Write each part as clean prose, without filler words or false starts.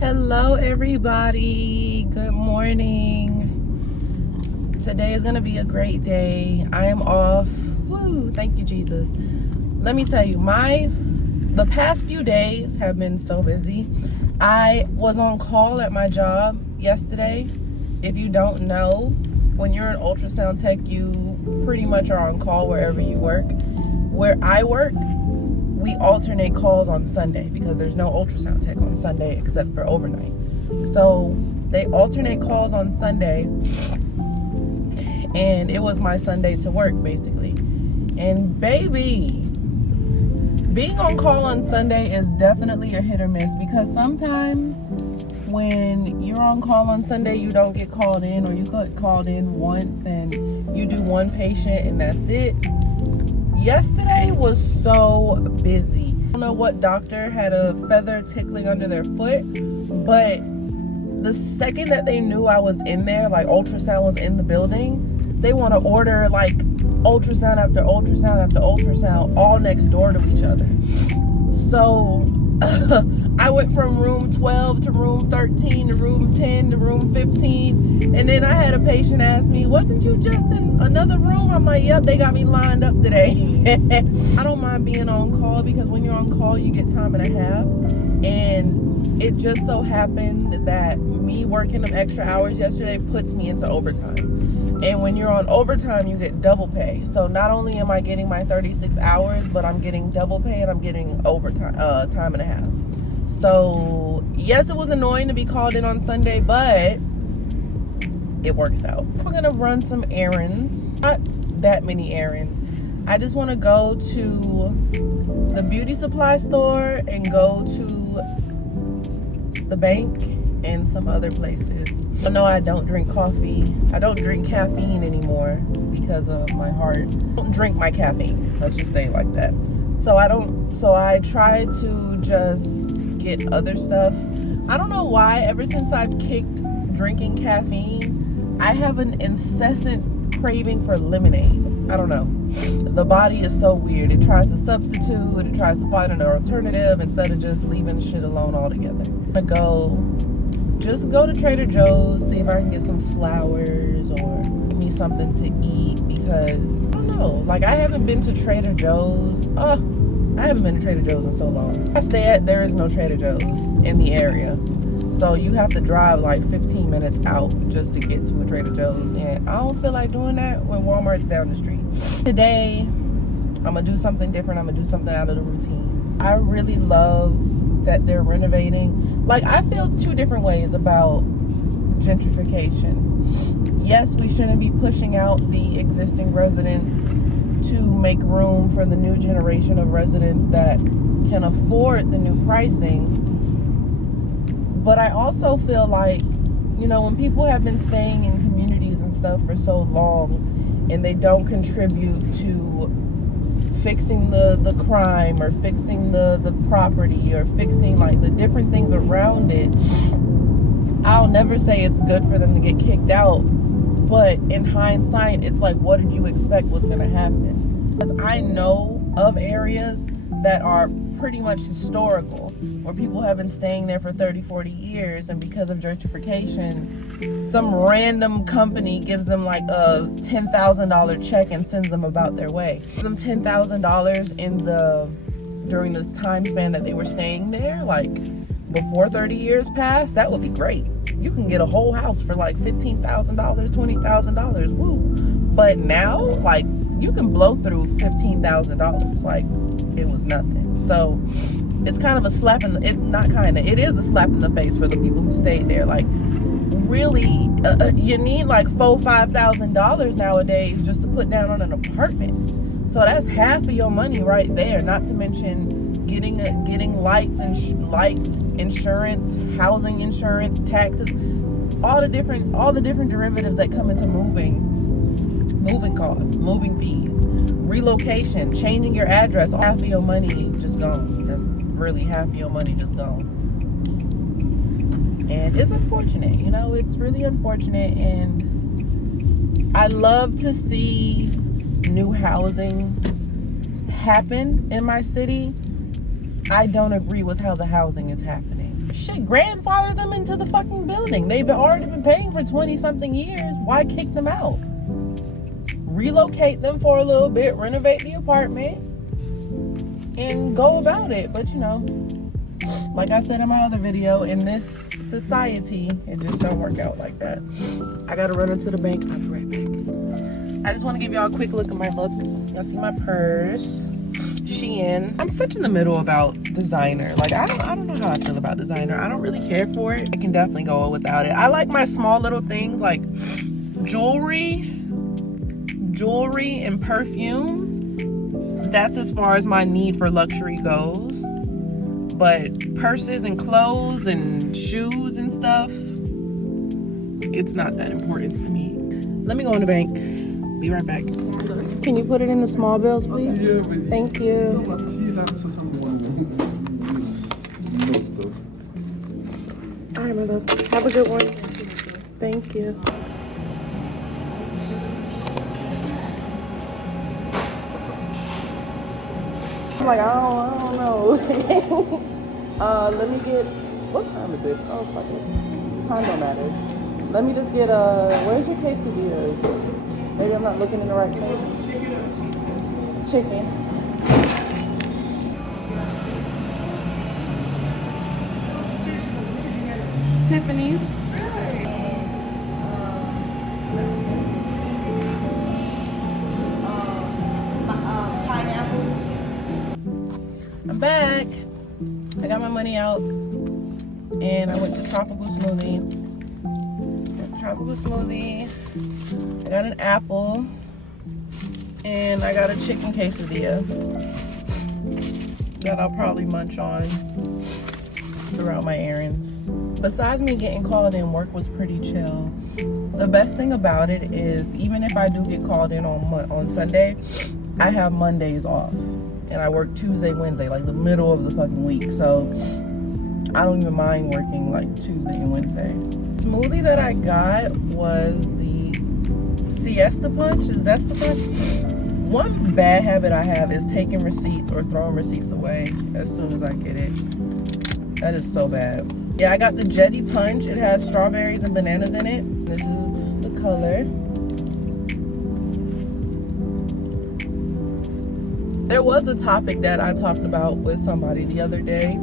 Hello everybody, good morning. Today is gonna be a great day. I am off. Woo, thank you Jesus. Let me tell you, the past few days have been so busy. I was on call at my job yesterday. If you don't know, when you're an ultrasound tech, you pretty much are on call wherever you work. Where I work, we alternate calls on Sunday because there's no ultrasound tech on Sunday except for overnight. So they alternate calls on Sunday, and it was my Sunday to work basically. And baby, being on call on Sunday is definitely a hit or miss, because sometimes when you're on call on Sunday, you don't get called in, or you get called in once and you do one patient and that's it. Yesterday was so busy. I don't know what doctor had a feather tickling under their foot, but the second that they knew I was in there, like ultrasound was in the building, they want to order like ultrasound after ultrasound after ultrasound all next door to each other. So I went from room 12 to room 13 to room 10 to room 15, and then I had a patient ask me, wasn't you just in another room? I'm like, yep, they got me lined up today. I don't mind being on call, because when you're on call you get time and a half, and it just so happened that me working them extra hours yesterday puts me into overtime. And when you're on overtime, you get double pay. So not only am I getting my 36 hours, but I'm getting double pay and I'm getting overtime, time and a half. So yes, it was annoying to be called in on Sunday, but it works out. We're gonna run some errands. Not that many errands. I just want to go to the beauty supply store and go to the bank and some other places. I know I don't drink coffee. I don't drink caffeine anymore because of my heart. I don't drink my caffeine. Let's just say it like that. So I try to just get other stuff. I don't know why, ever since I've kicked drinking caffeine, I have an incessant craving for lemonade. I don't know. The body is so weird. It tries to substitute, it tries to find an alternative instead of just leaving shit alone altogether. I'm gonna just go to Trader Joe's, see if I can get some flowers or give me something to eat, because I don't know, like I haven't been to Trader Joe's. I haven't been to Trader Joe's in so long. I stay at, there is no Trader Joe's in the area. So you have to drive like 15 minutes out just to get to a Trader Joe's, and I don't feel like doing that when Walmart's down the street. Today, I'm gonna do something different. I'm gonna do something out of the routine. I really love that they're renovating. Like, I feel two different ways about gentrification. Yes, we shouldn't be pushing out the existing residents to make room for the new generation of residents that can afford the new pricing. But I also feel like, you know, when people have been staying in communities and stuff for so long and they don't contribute to fixing the crime or fixing the property or fixing like the different things around it, I'll never say it's good for them to get kicked out. But in hindsight, it's like, what did you expect was going to happen? Because I know of areas that are pretty much historical, where people have been staying there for 30-40 years, and because of gentrification, some random company gives them like a $10,000 check and sends them about their way. Give them $10,000 during this time span that they were staying there, like before 30 years passed, that would be great. You can get a whole house for like $15,000, $20,000, woo. But now, like, you can blow through $15,000 like it was nothing. So it's kind of a slap in the, it is a slap in the face for the people who stayed there. Like, really, you need like $4,000-$5,000 nowadays just to put down on an apartment. So that's half of your money right there, not to mention getting lights, insurance, housing insurance, taxes, all the different derivatives that come into moving costs, moving fees, relocation, changing your address. Half of your money just gone. That's really half of your money just gone. And it's unfortunate, you know, it's really unfortunate. And I love to see new housing happen in my city, I don't agree with how the housing is happening. Shit, grandfather them into the fucking building. They've already been paying for 20 something years. Why kick them out? Relocate them for a little bit, renovate the apartment, and go about it. But you know, like I said in my other video, in this society, it just don't work out like that. I gotta run into the bank. I'll be right back. I just want to give y'all a quick look at my look. Y'all see my purse. Shein. I'm such in the middle about designer. Like I don't know how I feel about designer. I don't really care for it. I can definitely go without it. I like my small little things like jewelry and perfume. That's as far as my need for luxury goes. But purses and clothes and shoes and stuff, it's not that important to me. Let me go in the bank. Be right back. Can you put it in the small bills, please? Thank you. All right, my love. Have a good one. Thank you. I'm like, I don't know. Let me get, what time is it? Oh, fuck it. Time don't matter. Let me just get, where's your quesadillas? Maybe I'm not looking in the right place. Chicken. Tiffany's. I'm back. I got my money out and I went to Tropical Smoothie. I got an apple and I got a chicken quesadilla that I'll probably munch on throughout my errands. Besides me getting called in, work was pretty chill. The best thing about it is even if I do get called in on Sunday, I have Mondays off. And I work Tuesday, Wednesday, like the middle of the fucking week. So I don't even mind working like Tuesday and Wednesday. Smoothie that I got was the Siesta Punch, Zesta Punch. One bad habit I have is taking receipts or throwing receipts away as soon as I get it. That is so bad. Yeah, I got the Jetty Punch. It has strawberries and bananas in it. This is the color. There was a topic that I talked about with somebody the other day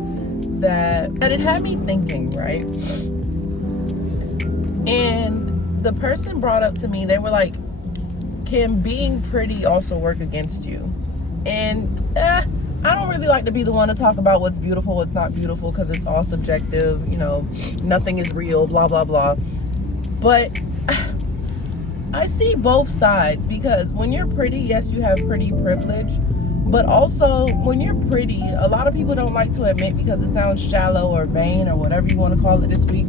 that it had me thinking, right? And the person brought up to me, they were like, can being pretty also work against you? And I don't really like to be the one to talk about what's beautiful, what's not beautiful, because it's all subjective, you know, nothing is real, blah, blah, blah. But I see both sides, because when you're pretty, yes, you have pretty privilege. But also, when you're pretty, a lot of people don't like to admit because it sounds shallow or vain or whatever you want to call it this week.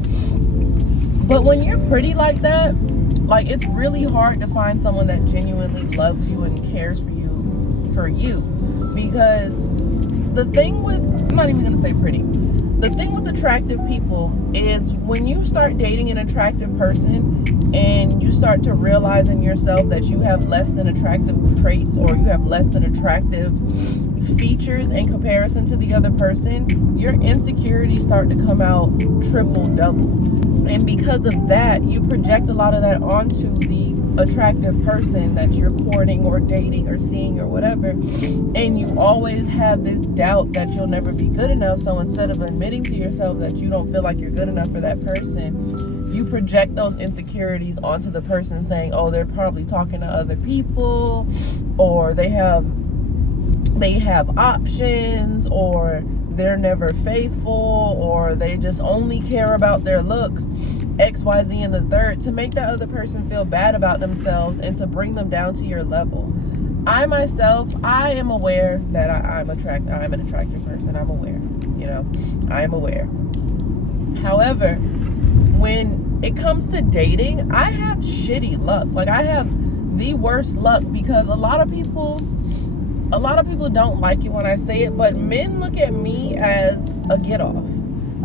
But when you're pretty like that, like, it's really hard to find someone that genuinely loves you and cares for you. Because the thing with, I'm not even going to say pretty. The thing with attractive people is when you start dating an attractive person and you start to realize in yourself that you have less than attractive traits or you have less than attractive features in comparison to the other person, your insecurities start to come out triple, double. And because of that, you project a lot of that onto the attractive person that you're courting or dating or seeing or whatever, and you always have this doubt that you'll never be good enough. So instead of admitting to yourself that you don't feel like you're good enough for that person, you project those insecurities onto the person, saying, oh, they're probably talking to other people, or they have options, or they're never faithful, or they just only care about their looks, X, Y, Z, and the third, to make that other person feel bad about themselves and to bring them down to your level. I myself, I am aware that I'm an attractive person. I'm aware, you know, I am aware. However, when it comes to dating, I have shitty luck. Like, I have the worst luck because a lot of people don't like it when I say it, but men look at me as a get-off.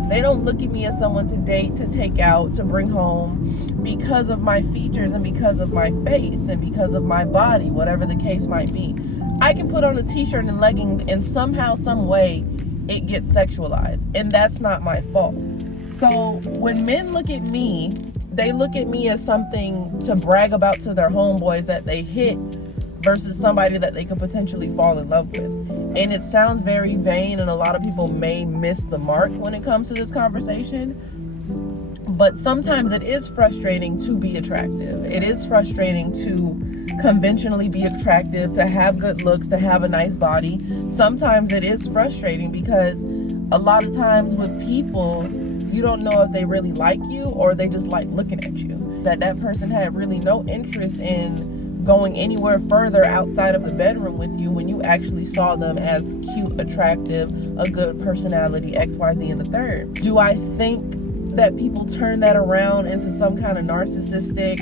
They don't look at me as someone to date, to take out, to bring home because of my features and because of my face and because of my body, whatever the case might be. I can put on a t-shirt and leggings and somehow, some way it gets sexualized, and that's not my fault. So when men look at me, they look at me as something to brag about to their homeboys that they hit versus somebody that they could potentially fall in love with. And it sounds very vain, and a lot of people may miss the mark when it comes to this conversation. But sometimes it is frustrating to be attractive. It is frustrating to conventionally be attractive, to have good looks, to have a nice body. Sometimes it is frustrating because a lot of times with people, you don't know if they really like you or they just like looking at you. That person had really no interest in going anywhere further outside of the bedroom with you when you actually saw them as cute, attractive, a good personality, XYZ and the third. Do I think that people turn that around into some kind of narcissistic,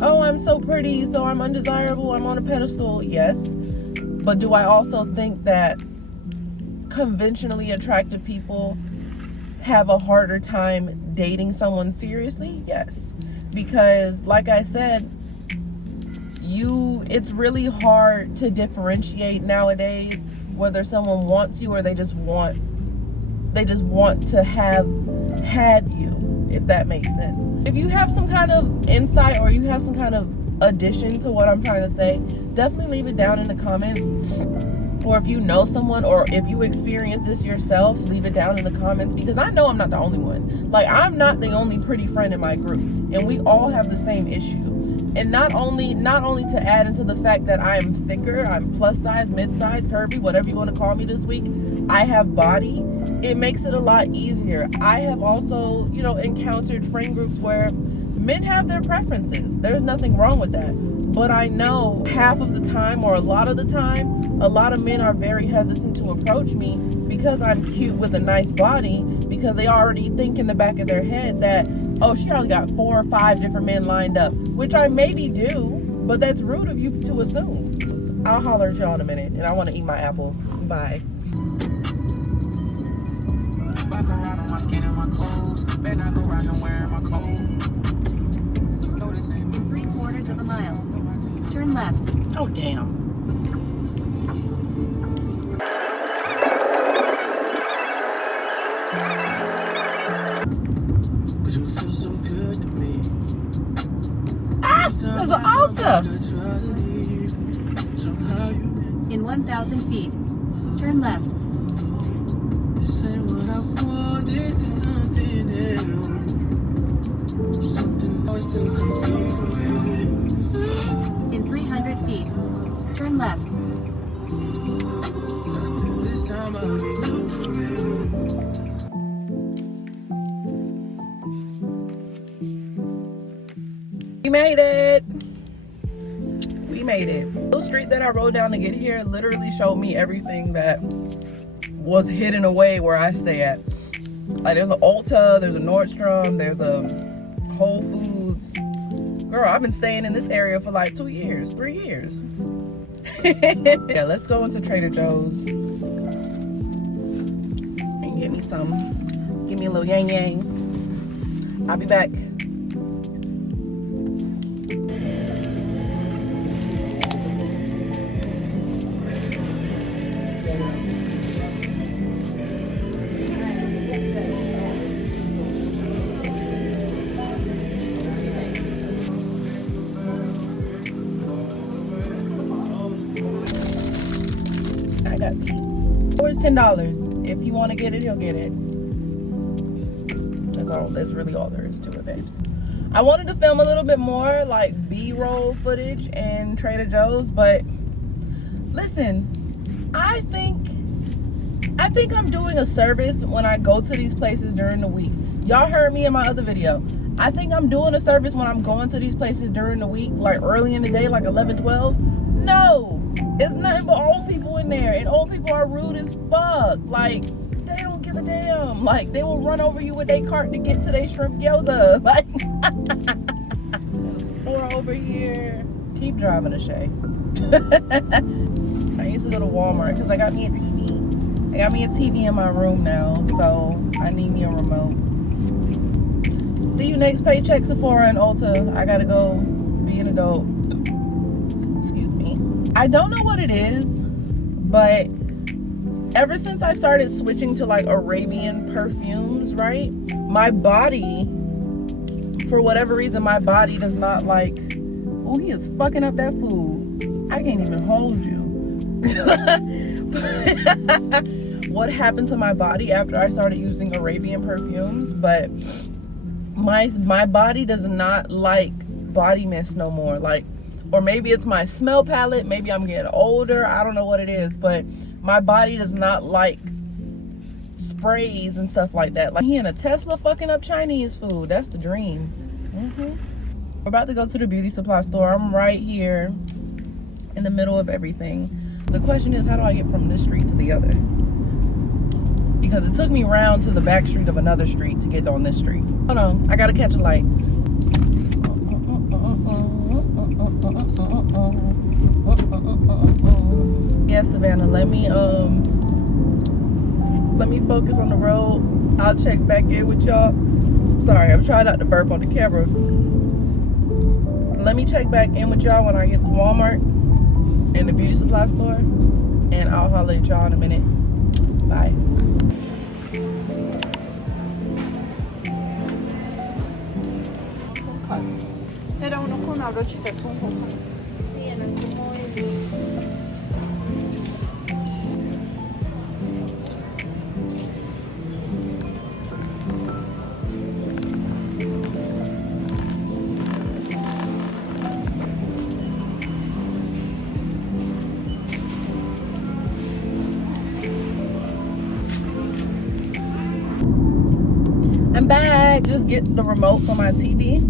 oh, I'm so pretty, so I'm undesirable, I'm on a pedestal? Yes. But do I also think that conventionally attractive people have a harder time dating someone seriously? Yes. Because like I said, it's really hard to differentiate nowadays whether someone wants you or they just want to have had you, if that makes sense. If you have some kind of insight or you have some kind of addition to what I'm trying to say, definitely leave it down in the comments. Or if you know someone, or if you experience this yourself, leave it down in the comments, because I know I'm not the only one. Like, I'm not the only pretty friend in my group, and we all have the same issue. And not only to add into the fact that I am thicker, I'm plus size, mid size, curvy, whatever you want to call me this week, I have body, it makes it a lot easier. I have also, encountered friend groups where men have their preferences. There's nothing wrong with that. But I know half of the time, or a lot of the time, a lot of men are very hesitant to approach me because I'm cute with a nice body, because they already think in the back of their head that, oh, she already got 4 or 5 different men lined up, which I maybe do, but that's rude of you to assume. I'll holler at y'all in a minute, and I want to eat my apple. Bye. Walk around on my skin and my clothes. Better not go around here wearing my coat. In 3/4 of a mile, turn left. Oh, damn. But you feel so good to me. Ah, there's an altar. In 1,000 feet, turn left. This ain't what I want, this is something else. Something I still compete for you. In 300 feet, turn left. This time I'll be good for you. We made it. We made it. The street that I rode down to get here literally showed me everything that was hidden away where I stay at. Like, there's an Ulta, there's a Nordstrom, there's a Whole Foods. Girl, I've been staying in this area for like 2 years, 3 years. Yeah, let's go into Trader Joe's and get me some. Give me a little yang yang. I'll be back. I got these. It's $10. If you want to get it, he'll get it. That's all. That's really all there is to it, babes. I wanted to film a little bit more like B-roll footage in Trader Joe's, but listen, I think I'm doing a service when I go to these places during the week. Y'all heard me in my other video. I think I'm doing a service when I'm going to these places during the week, like early in the day, like 11, 12. No, it's nothing but old people in there, and old people are rude as fuck. Like, they don't give a damn. Like, they will run over you with their cart to get to their shrimp gyoza. Like, there's Sephora over here. Keep driving, Ashay. I used to go to Walmart because I got me a TV. I got me a TV in my room now, so I need me a remote. See you next paycheck, Sephora and Ulta. I gotta go be an adult. Excuse me. I don't know what it is, but ever since I started switching to like Arabian perfumes, right? My body, for whatever reason, my body does not like, oh, he is fucking up that food. I can't even hold you. What happened to my body after I started using Arabian perfumes? But my body does not like body mist no more. Like, or maybe it's my smell palette, maybe I'm getting older, I don't know what it is, but my body does not like sprays and stuff like that. Like, he in a Tesla fucking up Chinese food. That's the dream. We're about to go to the beauty supply store. I'm right here in the middle of everything. The question is, how do I get from this street to the other? Because it took me round to the back street of another street to get on this street. Hold on, I gotta catch a light. Yeah, Savannah, let me focus on the road. I'll check back in with y'all. Sorry, I'm trying not to burp on the camera. Let me check back in with y'all when I get to Walmart and the beauty supply store, and I'll holler at y'all in a minute. Bye. Era uno con una brochita esponjosa. Sí, eran como el... I'm back. Just get the remote for my TV.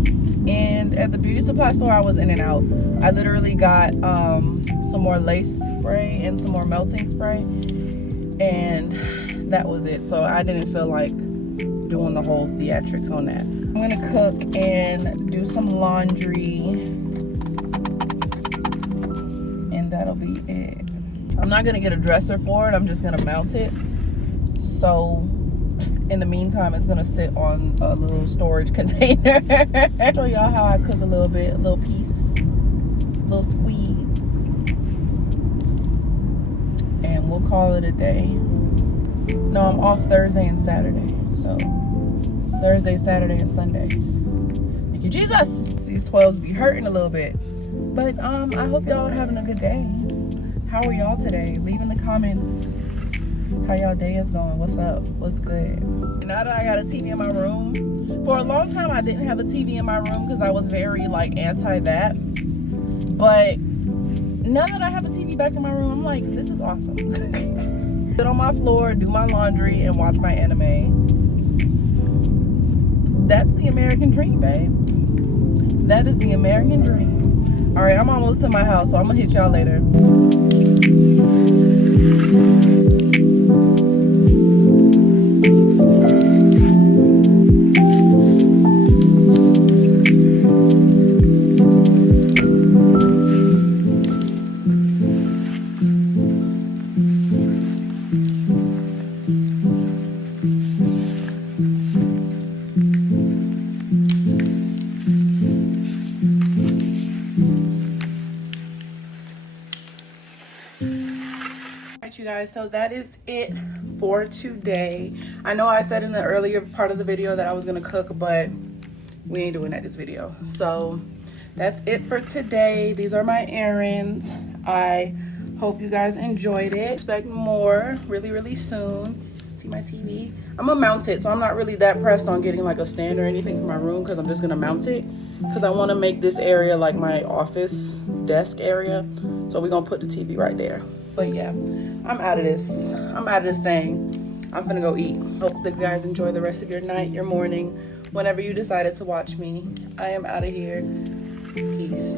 And at the beauty supply store, I was in and out. I literally got some more lace spray and some more melting spray, and that was it. So I didn't feel like doing the whole theatrics on that. I'm gonna cook and do some laundry, and that'll be it. I'm not gonna get a dresser for it. I'm just gonna mount it. So in the meantime, it's gonna sit on a little storage container. Show y'all how I cook a little bit, a little piece, a little squeeze, and we'll call it a day. No, I'm off Thursday and Saturday, so Thursday, Saturday, and Sunday. Thank you, Jesus. These 12s be hurting a little bit, but I hope y'all are having a good day. How are y'all today? Leave in the comments how y'all day is going. What's up? What's good? Now that I got a TV in my room, for a long time I didn't have a TV in my room because I was very like anti that, but now that I have a TV back in my room, I'm like, this is awesome. Sit on my floor, do my laundry, and watch my anime. That's the American dream, babe. That is the American dream. All right, I'm almost to my house, so I'm gonna hit y'all later. You guys, so that is it for today. I know I said in the earlier part of the video that I was gonna cook, but we ain't doing that this video. So that's it for today. These are my errands. I hope you guys enjoyed it. Expect more really soon. See my TV? I'm gonna mount it, so I'm not really that pressed on getting like a stand or anything for my room, because I'm just gonna mount it because I want to make this area like my office desk area. So we're gonna put the TV right there. But yeah, I'm out of this. I'm out of this thing. I'm gonna go eat. Hope that you guys enjoy the rest of your night, your morning, whenever you decided to watch me. I am out of here. Peace.